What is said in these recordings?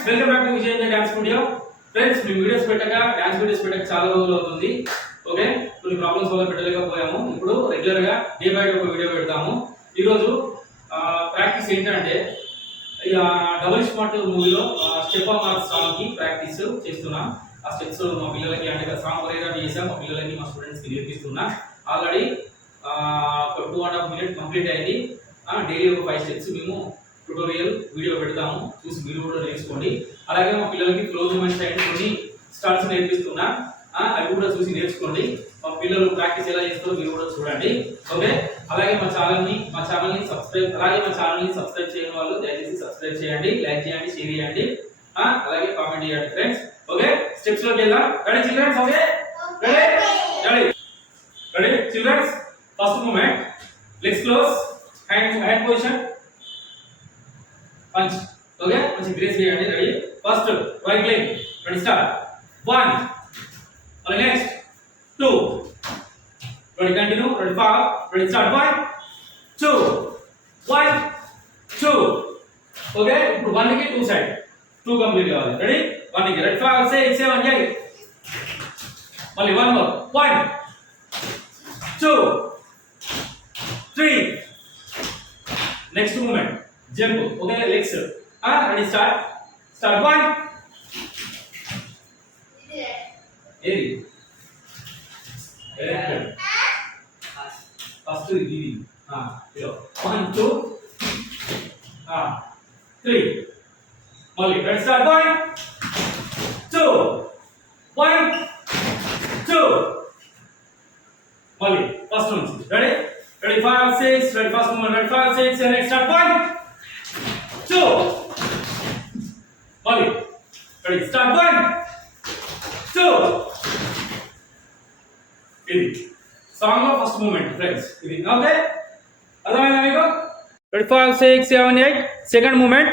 Friends, welcome back to Vijay dance studio. Friends, మేము videos పెట్టక dance videos పెట్టక చాలా రోజులు అవుతుంది. ఓకే, కొన్ని ప్రాబ్లమ్స్ వల్ల పెట్టలేకపోయాము. ఇప్పుడు రెగ్యులర్ గా డే బై డే ఒక వీడియో పెడతాము. ఈ రోజు ప్రాక్టీస్ ఏంటంటే డబుల్ స్మార్ట్ మూవీలో స్టెప్ ఆఫ్ మార్క్స్ సాంగ్ కి ప్రాక్టీస్ చేస్తున్నాం. ఆ స్టెప్స్ మా పిల్లలకి అంటే సాంగ్ కొరియోగ్రాఫ్ చేసాం, మా పిల్లలకి మా స్టూడెంట్స్ కి నేర్పిస్తున్నా. ఆల్రెడీ ఒక 2.5 minutes కంప్లీట్ అయింది. డైలీ ఒక 5 స్టెప్స్ మేము ట్యుటోరియల్ వీడియో పెడతాము, చూసి మీరు కూడా నేర్చుకోండి. అలాగే మా పిల్లలకి క్లోజ్ మూమెంట్స్ అండ్ కొన్ని స్టార్ట్స్ నేర్పిస్తున్నా, అవి కూడా చూసి నేర్చుకోండి. మా పిల్లలు ప్రాక్టీస్ ఎలా చేస్తారో మీరు కూడా చూడండి. ఓకే, అలాగే మా ఛానల్ని సబ్స్క్రైబ్ చేయని వాళ్ళు దయచేసి సబ్స్క్రైబ్ చేయండి, లైక్ చేయండి, షేర్ చేయండి, అలాగే కామెంట్ చేయండి ఫ్రెండ్స్. ఓకే, స్టెప్స్ లోకి వెళ్దాం. Ready childrens? Okay, ready childrens. First moment, legs close, hand position, punch. Okay, మంచి గ్రేస్ చేయండి. Ready, first right leg, ready start. 1, and next 2, ready continue, ready 5, ready start. 1 2 1 2. Okay, ఇప్పుడు 1 కి 2 side 2 complete కావాలి. Ready, 1 కి ready 5 6 7 8. మళ్ళీ 1 more, 1 2 3. Next moment jump. Okay, legs ready start. 1 ఏది first ఇది 1 2 3. మళ్ళీ రెడీ స్టార్ట్. 1 2 1 2. మళ్ళీ ఫస్ట్ నుంచి ready 5 6. Ready first moment, ready 5 6 7 8 start. 1 2. మళ్ళీ రెడీ స్టార్ట్. 1 2. ఇది సాంగ్ లో ఫస్ట్ మూమెంట్ ఫ్రెండ్స్, ఇది. ఓకే, అర్థమైందా మీకు? Ready 5 6 7 8. Second moment,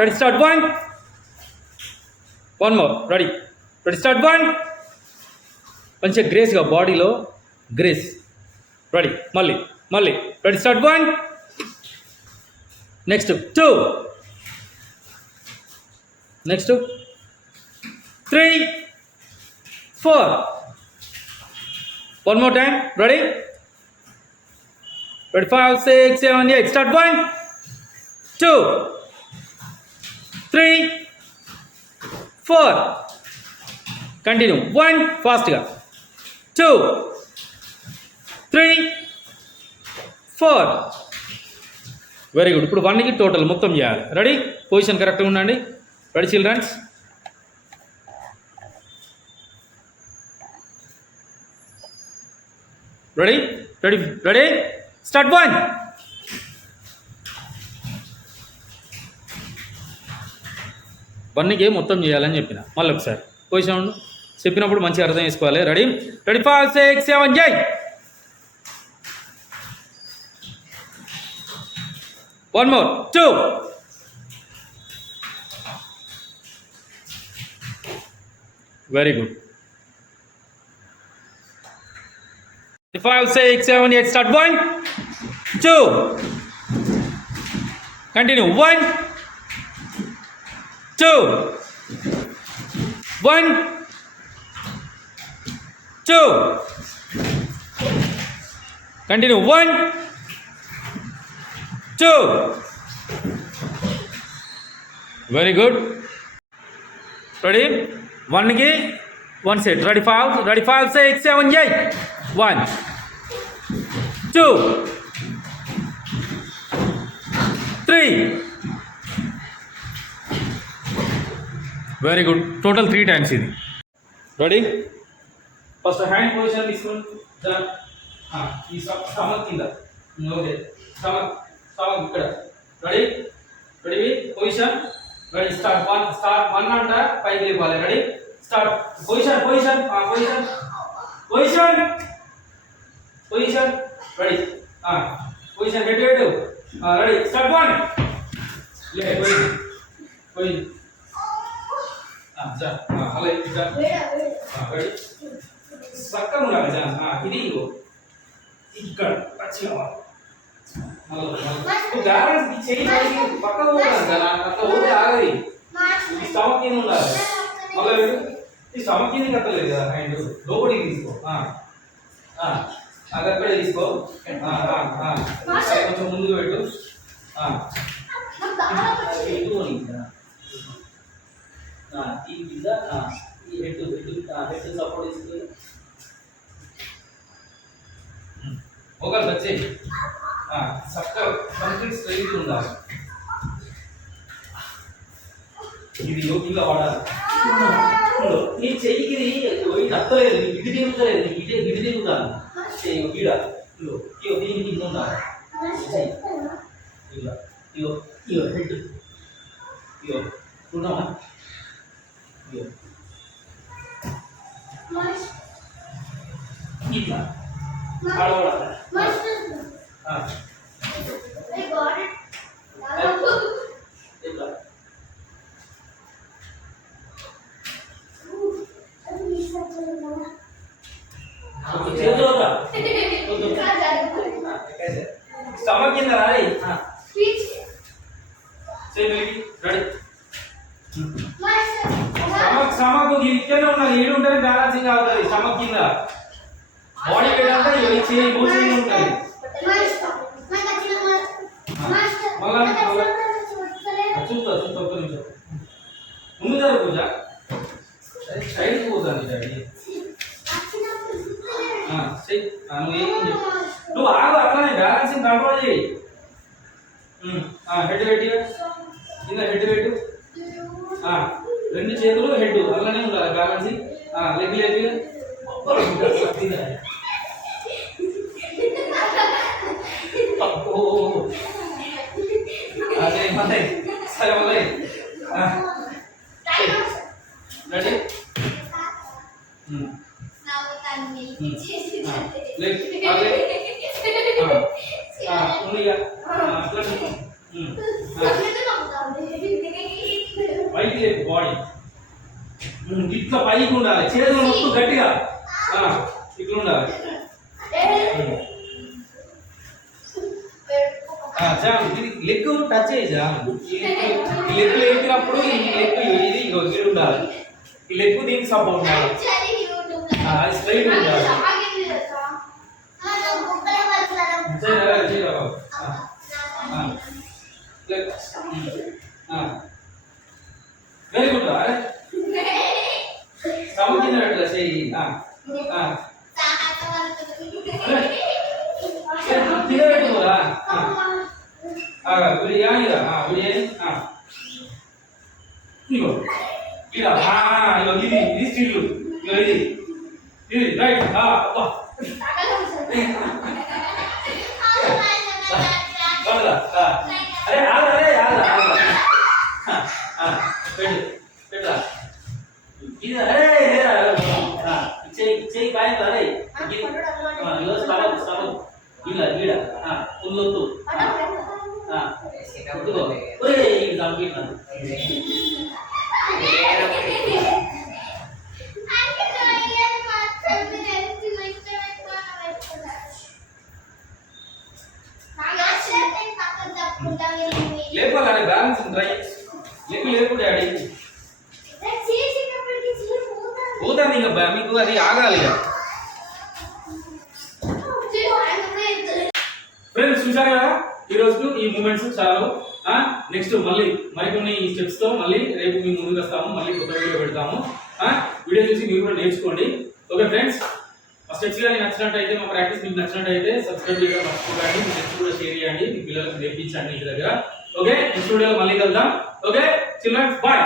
ready start. 1 more, ready start. 1. మంచిగా గ్రేస్గా బాడీలో గ్రేస్. రెడీ, మళ్ళీ ready start. 1. Next 2. Next 3 4. one more time, ready 5 6 7 8 start. 1 2 3 4. continue. 1 fast ga 2 3 4. Very good. ఇప్పుడు 1 కి టోటల్ మొత్తం చేయాలి. రెడీ, పొజిషన్ కరెక్ట్గా ఉండండి. Ready children's, ready start. 1 1 కి మొత్తం చేయాలని చెప్పిన. మళ్ళీ ఒకసారి పొజిషన్ చెప్పినప్పుడు మంచిగా అర్థం చేసుకోవాలి. Ready 5 6 7 8. 1 more, 2. Very good. 5 6 7 8 start. 1 2. continue. 1 2 1 2. continue. 1 2. very good. ready, 1 కి 1 set. ready 5 6 7 8. 1 2 3. very good. total 3 times ఇది. ready, ఫస్ట్ హ్యాండ్ పొజిషన్ తీసుకొని ఈ స్టమక్ కింద. ఓకే, స్టమక్ ఇక్కడ. Ready position, ready start. 1 అంట పైకి లేపాలి. Ready start. Position ready position head ready start. 1 లే పొజిషన్ అలా రెడీ పక్కన ఉండాలి. ఇది ఇక్కడ టచ్ కావాలి. బ్యాలెన్స్ చేయి పక్కన పోతాను కదా, అట్లా పోతే ఆగది. ఈ స్టమక్ కింద ఉండాలి. మళ్ళీ ఈ స్టమక్ కింద కట్టలేదు కదా హ్యాండ్ లోపలికి తీసుకో. అది అక్కడే తీసుకో. కొంచెం ముందుకు పెట్టు. ఈ కింద ఈ హెడ్ సపోర్ట్ తీసుకుని ఒక వచ్చే చక్కగా కంప్లీట్ స్ట్రైట్ ఉండాలి. ఇది ఇలా వాడాలి. నీ చెయ్యికి తప్పలేదు, నీ గిడి తిరుగుతలేదు, నీ గిడి తిరుగుతాను చెయ్యి గీడ ఇగో దీనికి కింద ఉండాలి. ఇగో ఇగో ఇగో హెడ్ ఇగో చూడమా ఇగో ఇట్లా ఆడవాడాలి. ఇట్లా స్టమక్ కింద రాయి. స్టమక్ ఇక్కడనే ఉన్నది. ఏడు ఉంటేనే బ్యాలెన్సింగ్ అవుతుంది. స్టమక్ కింద బాడీ వెయిట్ అంతా మోషన్ ఉంటుంది. చూస్తా చూస్తా ఒక్క నిమిషం ముందు జరుగు పూజ. సైడ్కి పోతుంది డాడీ. నువ్వు ఆగు, అట్లానే బ్యాలెన్సింగ్ కంట్రోల్ చేయి. హెడ్ పెట్టి కింద హెడ్ పెట్టు. రెండు చేతులు హెడ్ అలానే ఉండాలి బ్యాలెన్సింగ్. లెగ్ లెగ్ సరే మళ్ళీ సరే మళ్ళీ రెడీ. పైకి లేపు బాడీ ఇట్లా పైకి ఉండాలి. చేతులు మొత్తం గట్టిగా ఇట్లా ఉండాలి. జామ్ లెగ్ టచ్ చేయి. జామ్ ఈ లెగ్ లేపినప్పుడు ఈ లెగ్ ఇది ఇక్కడ ఉండాలి. ఈ లెగ్ దీనికి సపోర్ట్ ఉండాలి. అది స్ట్రైట్ ఉండాలి. Very good. అరే స్టమక్ కింద పెట్టాలి చెయ్యి. కింద పెట్టుకోరా. బిర్యానీ బిర్యానీ ఇగో ఇలా ఇగో ఇది ఇది స్టిల్ ఇగో ఇది ఇది రైట్. అరే ఆగు, అరే ఆగు పెట్టు పెట్టా ఇది. అరే చెయ్యి పైన. అరే ఇగో స్టమక్ స్టమక్ ఇలా గీడ పుల్లొద్దు. లేపాలి బ్యాలెన్స్ ట్రై లేపు లేపు డాడీ పోతాను. ఇక మీకు అది ఆగాలి. ఫ్రెండ్స్ చూసారు కదా ఈరోజు ఈ మూమెంట్స్ చాలు. నెక్స్ట్ మళ్ళీ మరికొన్ని స్టెప్స్ తో మళ్ళీ రేపు మేము ముందుకు వస్తాము. మళ్ళీ కొత్త వీడియో పెడతాము. వీడియో చూసి మీరు కూడా నేర్చుకోండి. ఓకే ఫ్రెండ్స్, ఆ స్టెప్స్ కానీ నచ్చినట్టయితే, మా ప్రాక్టీస్ మీకు నచ్చినట్టయితే సబ్స్క్రైబ్ చేయడం మర్చిపోకండి. మీ ఫ్రెండ్స్ కూడా షేర్ చేయండి, మీ పిల్లలకు నేర్పించండి ఇంటి దగ్గర. ఓకే, నెక్స్ట్ వీడియోలో మళ్ళీ కలుద్దాం. Okay childrens, bye.